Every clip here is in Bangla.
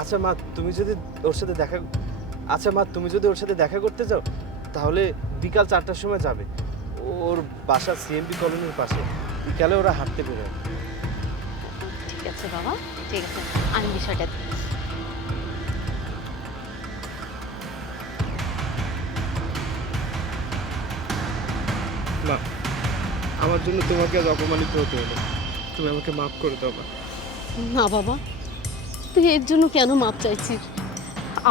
আচ্ছা মা তুমি যদি ওর সাথে দেখা আচ্ছা মা তুমি যদি ওর সাথে দেখা করতে যাও তাহলে বিকাল 4টার সময় যাবে। ওর বাসা সিএমবি কলোনির পাশে। বিকালে ওরা হাঁটতে বেরোয়। ঠিক আছে বাবা, ঠিক আছে, আমি বিষয়টা দেখছি। মা আমার জন্য তোমাকে আজ অপমানিত হতে হলো। তুমি আমাকে মাফ করে দাও মা। না বাবা, তুই এর জন্য কেন মাপ চাইছিস?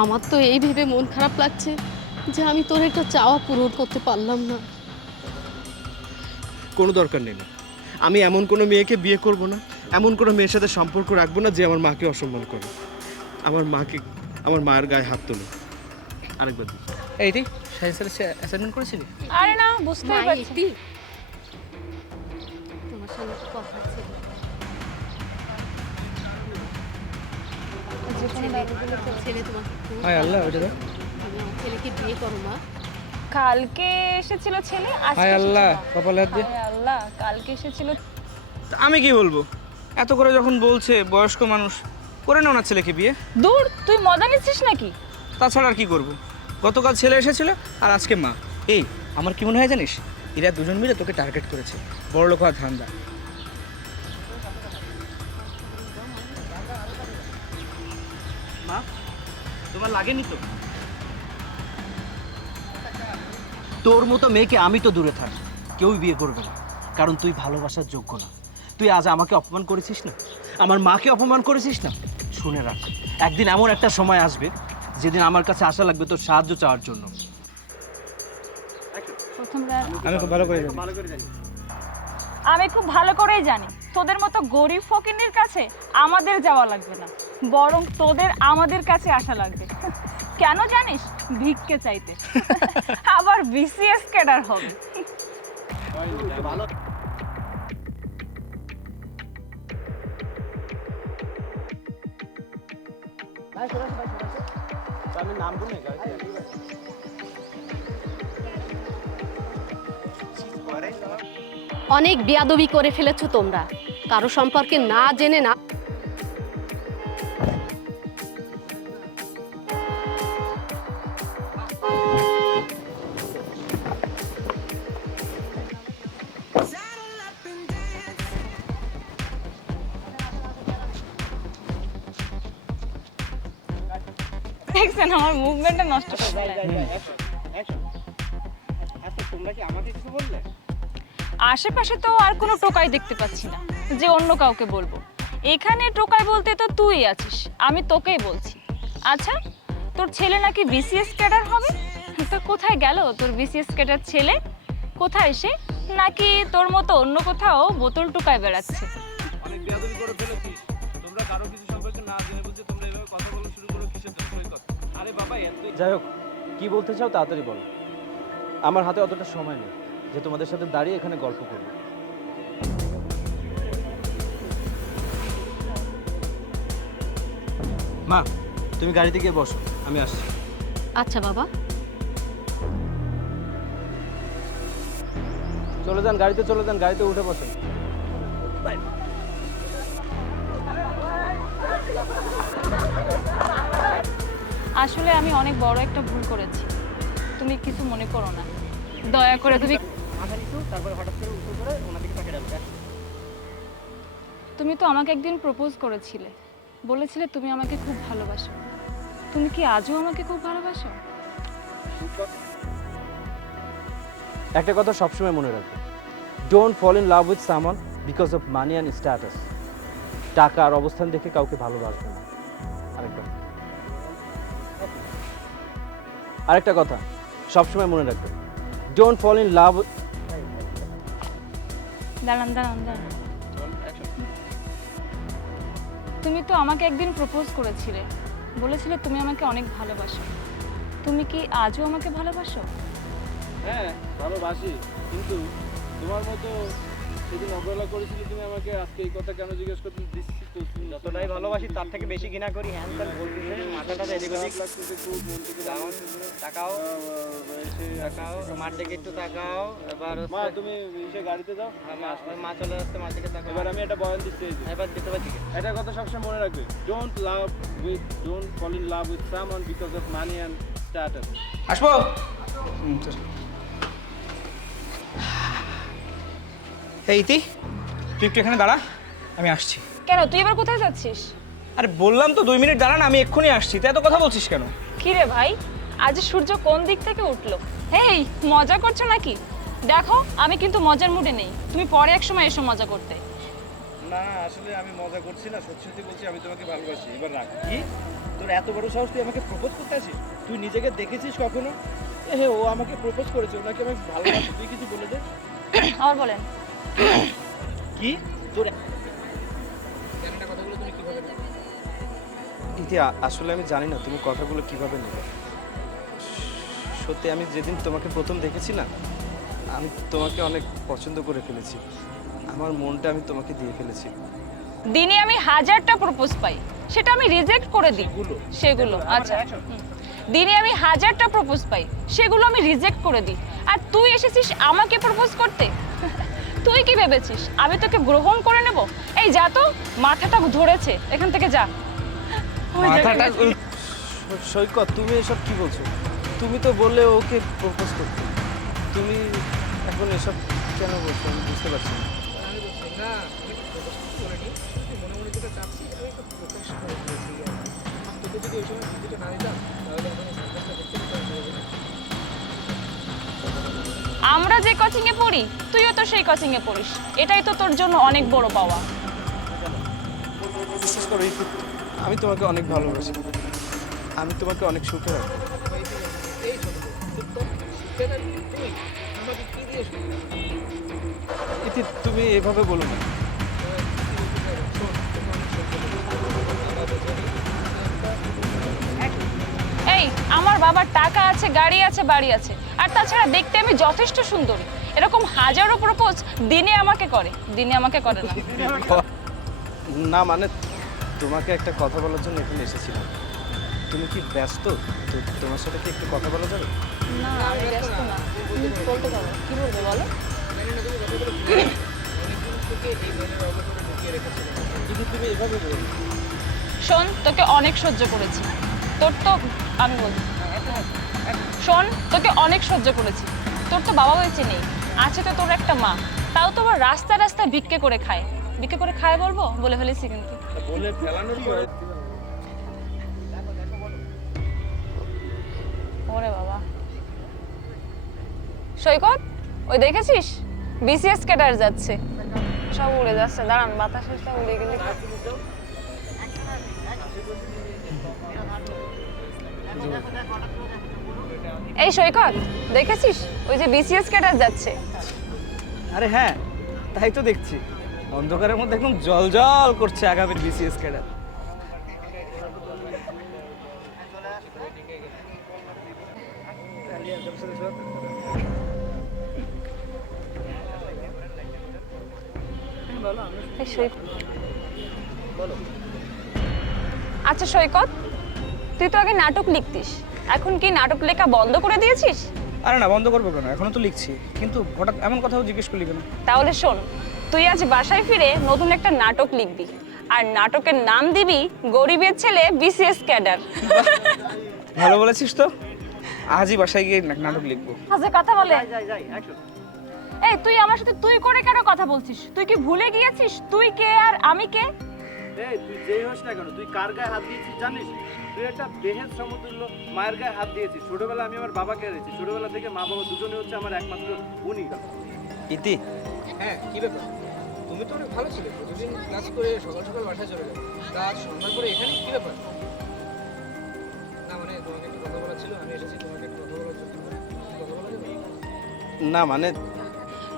আমার তো এই ভেবে মন খারাপ লাগছে যে আমি তোর একটা চাওয়া পূরণ করতে পারলাম না। কোনো দরকার নেই মা। আমি এমন কোনো মেয়েকে বিয়ে করব না, এমন কোনো মেয়ের সাথে সম্পর্ক রাখবো না যে আমার মাকে অসম্মান করে। আমার মাকে আমার মায়ের গায়ে হাত তোলে। আরেকবার দিই। এই তুই সায়েন্সের অ্যাসাইনমেন্ট করেছিলি? আরে না, বুঝতেই পারছি। তোমার সঙ্গে একটু কথা ছিল। ছেলে তোমাকে খুব হায় আল্লাহ, ভালোবাসে। ওটা দাও। তুমি আমার ছেলেকে বিয়ে করো মা। কালকে এসেছিল ছেলে, আজকে হায় আল্লাহ, এসেছে না। কপালে হাত দিয়ে। হায় আল্লাহ, কালকে এসেছিল। আমি কি বলবো, এত করে যখন বলছে বয়স্ক মানুষ, করে নাও না ছেলেকে বিয়ে। দূর, তুই মজা নিচ্ছিস নাকি? তাছাড়া আর কি করব? গতকাল ছেলে এসেছিল আর আজকে মা। এই আমার কি মনে হয় জানিস, এরা দুজন মিলে তোকে টার্গেট করেছে, বড় লোক হওয়ার ধান্দা। মা তোমার লাগেনি তো? তোর মতো মেয়েকে আমি তো দূরে থাক, কেউই বিয়ে করবে না, কারণ তুই ভালোবাসার যোগ্য না। তুই আজ আমাকে অপমান করেছিস না, আমার মাকে অপমান করেছিস না। শুনে রাখ, একদিন এমন একটা সময় আসবে যেদিন আমার কাছে আসা লাগবে তোর সাহায্য চাওয়ার জন্য। আমি খুব ভালো করে জানি। আমি খুব ভালো করেই জানি তোদের মতো গরিব ফকিন্নির কাছে আমাদের যাওয়া লাগবে না, বরং তোদের আমাদের কাছে আসা লাগবে। কেন জানিস? ভিক্ষে চাইতে। আবার বিসিএস ক্যাডার হবে। আমি নাম বলে অনেক বেয়াদবি করে ফেলেছো তোমরা, কারো সম্পর্কে না জেনে না। দেখছেন আমার মুভমেন্টটা নষ্ট করে দিলেন। তোমরা কি আমাকে কিছু বললে? আশেপাশে তো আর কোনো টোকাই দেখতে পাচ্ছি না যে অন্য কাউকে বলবো। এখানে টোকাই বলতে তো তুই আছিস, আমি তোকেই বলছি। আচ্ছা, তোর ছেলে নাকি বিসিএস ক্যাডার হবে, তা কোথায় গেল তোর বিসিএস ক্যাডার ছেলে? কোথায় সে? নাকি তোর মতো অন্য কোথাও বোতল টুকায় বেড়াচ্ছে? অনেক বেয়াদবি করে ফেলেছিস। তোমরা কারো কিছু সম্পর্কে না জেনে বুঝে তোমরা এভাবে কথা বলা শুরু করো কিসের জন্য? আরে বাবা এতই। যাই হোক, কি বলতে চাও তাড়াতাড়ি বলো। আমার হাতে অতটা সময় নেই যে তোমাদের সাথে দাঁড়িয়ে এখানে গল্প করব। মা তুমি গাড়িতে গিয়ে বসো, আমি আসছি। আচ্ছা বাবা। চলে যান, গাড়িতে চলে যান, গাড়িতে উঠে বসেন। আসলে আমি অনেক বড় একটা ভুল করেছি, তুমি কিছু মনে করো না। দয়া করে তুমি তারপরে হঠাৎ করে উঠে পড়ে ওনার দিকে তাকিয়ে রাখবে। তুমি তো আমাকে একদিন প্রপোজ করেছিলে, বলেছিলে তুমি আমাকে খুব ভালোবাসো। তুমি কি আজও আমাকে খুব ভালোবাসো? একটা কথা সবসময় মনে রাখবে, don't fall in love with someone because of money and status. টাকা আর অবস্থান দেখে কাউকে ভালোবাসবে না। আরেকটা কথা সবসময় মনে রাখবে, ডোন্ট ফল ইন লাভ। দাঁড়ান দাঁড়ান দাঁড়ান, তুমি তো আমাকে একদিন প্রপোজ করেছিলে, বলেছিলে তুমি আমাকে অনেক ভালোবাসো। তুমি কি আজও আমাকে ভালোবাসো? হ্যাঁ ভালোবাসি, কিন্তু তোমার মতো সেদিন অবহেলা করেছিলে তুমি আমাকে, আজকে এই কথা কেন জিজ্ঞেস করতে দিচ্ছি? যতটাই ভালো ভালোবাসি তার থেকে বেশি ঘৃণা করি, হ্যান ত্যান বলতেছে, মাথাটা এদিক ওদিক তাকাও, তাকাও, মার দিকে একটু তাকাও। এবার মা তুমি গাড়িতে যাও, মা চলে আসছে, মার দিকে তাকাও। এবার আমি একটা বয়ান দিচ্ছি। এবার দিতে পারছি। এটা কথা সবসময় মনে রাখবে, don't fall in love with someone because of money and status. আসবো। এই ইতি, তুই একটু এখানে দাঁড়া, আমি আসছি। কেন, তুই এবার কোথায় যাচ্ছিস? আরে বললাম তো 2 মিনিট দাঁড়ান, আমি এক্ষুনি আসছি। তুই এত কথা বলছিস কেন? কি রে ভাই, আজ সূর্য কোন দিক থেকে উঠলো? হেই, মজা করছো নাকি? দেখো, আমি কিন্তু মজার মুডে নেই। তুমি পরে এক সময় এসো মজা করতে। না আসলে আমি মজা করছি না, সত্যি সত্যি বলছি আমি তোমাকে ভালোবাসি। এবার রাখ। কি তোর এত বড় সাহস, তুই আমাকে প্রপোজ করতে আসিস? তুই নিজেকে দেখেছিস কখনো? হে ও আমাকে প্রপোজ করেছে, ওনাকে আমি ভালোবাসি, তুই কিছু বলে দে। আবার বলেন। কি তোর ইতি, আসলে আমি জানি না তুমি কথাগুলো কিভাবে নেবে। সত্যি আমি যেদিন তোমাকে প্রথম দেখেছি না, আমি তোমাকে অনেক পছন্দ করে ফেলেছি। আমার মনটা আমি তোমাকে দিয়ে ফেলেছি। দিনে আমি 1000টা প্রপোজ পাই, সেটা আমি রিজেক্ট করে দিই। সেগুলো আচ্ছা, দিনে আমি 1000টা প্রপোজ পাই, সেগুলো আমি রিজেক্ট করে দিই। আর তুই এসেছিস আমাকে প্রপোজ করতে? তুই কি ভেবেছিস আমি তোকে গ্রহণ করে নেব? এই যা তো, মাথাটা ধরেছে, এখান থেকে যা। মাথাটা সৈকত, তুমি এসব কি বলছো? তুমি তো বললে ওকে প্রপোজ করতে, তুমি এখন এসব কেন বলছো আমি বুঝতে পারছি না। আমরা যে কোচিং এ পড়ি, তুইও তো সেই কোচিং এ পড়িস, এটাই তো তোর জন্য অনেক বড় পাওয়া। বিশ্বাস করো ইতি, আমি তোমাকে অনেক ভালোবাসি, আমি তোমাকে অনেক সুখে রাখবো। ইতি তুমি এভাবে বলো না। এই, আমার বাবার টাকা আছে, গাড়ি আছে, বাড়ি আছে, আর তাছাড়া দেখতে আমি যথেষ্ট সুন্দরী। এরকম হাজারো প্রপোজ দিনে আমাকে করে না। না মানে তোমাকে একটা কথা বলার জন্য এখানে এসেছিলাম। তুমি কি ব্যস্ত? তোমার সাথে কি একটু কথা বলা যাবে? না, আমি ব্যস্ত না, বলতে পারো। কি বলবে বলো? যদি তুমি এভাবে বলো। শোন, তোকে অনেক সহ্য করেছি, তোর তো আমি বলছি। শোন, তোকে অনেক সহ্য করেছি, তোর তো বাবা বেঁচে নেই, আছে তো তোর একটা মা, তাও তো আবার রাস্তায় রাস্তায় ভিক্ষে করে খায় বলবো, বলে ফেলেছি কিন্তু। বলে ফেলানোর পরে ওরে বাবা, সৈকত, ওই দেখেছিস বিসিএস ক্যাডার যাচ্ছে, সব উড়ে যাচ্ছে। দাঁড়ান, বাতাসে সব উড়ে গেলে। এই সৈকত, দেখেছিস ওই যে বিসিএস ক্যাডার যাচ্ছে? আরে হ্যাঁ, তাই তো দেখছি। অন্ধকারের মধ্যে একদম জল করছে আগামীর বিসিএস ক্যাডার। এই সৈকত, আচ্ছা সৈকত, তুই তো আগে নাটক লিখতিস, এখন কি নাটক লেখা বন্ধ করে দিয়েছিস? আরে না, বন্ধ করবো কেন, এখনো তো লিখছি। কিন্তু হঠাৎ এমন কথাও জিজ্ঞেস করলি কেন? তাহলে শোন, তুই আজ বাসায় ফিরে নতুন একটা নাটক লিখবি, আর নাটকের নাম দিবি গরিবের ছেলে বিসিএস ক্যাডার। ভালো বলেছিস তো, আজই বাসায় গিয়ে নাটক লিখবো। আজে কথা বলে। এই, তুই আমার সাথে তুই করে কেন কথা বলছিস? তুই কি ভুলে গিয়েছিস তুই কে আর আমি কে? এই তুই যেই হোস না কেন, তুই কার গায়ে হাত দিয়েছিস জানিস? তুই একটা দেহের সমতুল্য মায়ের গায়ে হাত দিয়েছিস। ছোটবেলা আমি আমার বাবাকে হারিয়েছি, ছোটবেলা থেকে মা বাবা দুজনে হচ্ছে আমার একমাত্র উনি। ইতি, হ্যাঁ, কি ব্যাপার? তুমি তো অনেক ভালো ছিলে, প্রতিদিন ক্লাস করে সকাল সকাল বাসায় চলে যাবে, আজ সন্ধ্যার পরে এখানে কি ব্যাপার? না মানে তোমাকে একটু কথা বলা ছিল, আমি এসেছি তোমাকে একটু কথা বলার জন্য। কথা বলা যাবে? না মানে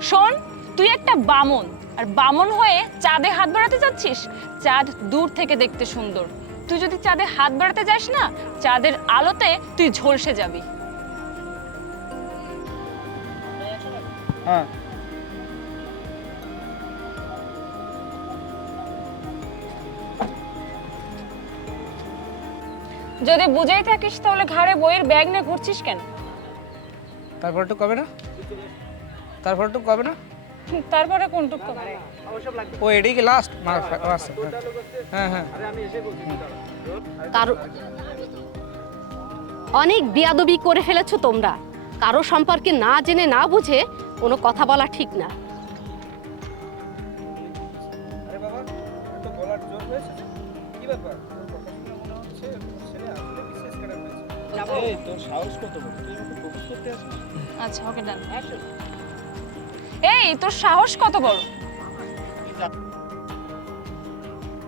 শোন, তুই একটা বামন, আর বামন হয়ে চাঁদে হাত বাড়াতে যাচ্ছিস। চাঁদ দূর থেকে দেখতে সুন্দর, তুই যদি চাঁদে হাত বাড়াতে যাস না, চাঁদের আলোতে তুই ঝলসে যাবি। হ্যাঁ, যদি বুঝেই থাকিস তাহলে ঘাড়ে বইয়ের ব্যাগ নিয়ে ঘুরছিস কেন? তারপর একটু কবে না, তারপর একটু কবে না, তারপরে কোনটুকু? ও এটাই কি লাস্ট? হ্যাঁ হ্যাঁ কারো অনেক বিয়াদবি করে ফেলেছো তোমরা। কারো সম্পর্কে না জেনে না বুঝে কোনো কথা বলা ঠিক না। আরে বাবা তো বলার জোর হয়েছে কি ব্যাপার? ছেলে আসলে বিশেষ ক্যাডার হয়েছে। এই তোর সাহস কত বড়, তুই আমাকে প্রপোজ করতে আসিস? আচ্ছা ওকে ডান। এই তোর সাহস কত বড়?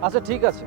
আচ্ছা ঠিক আছে,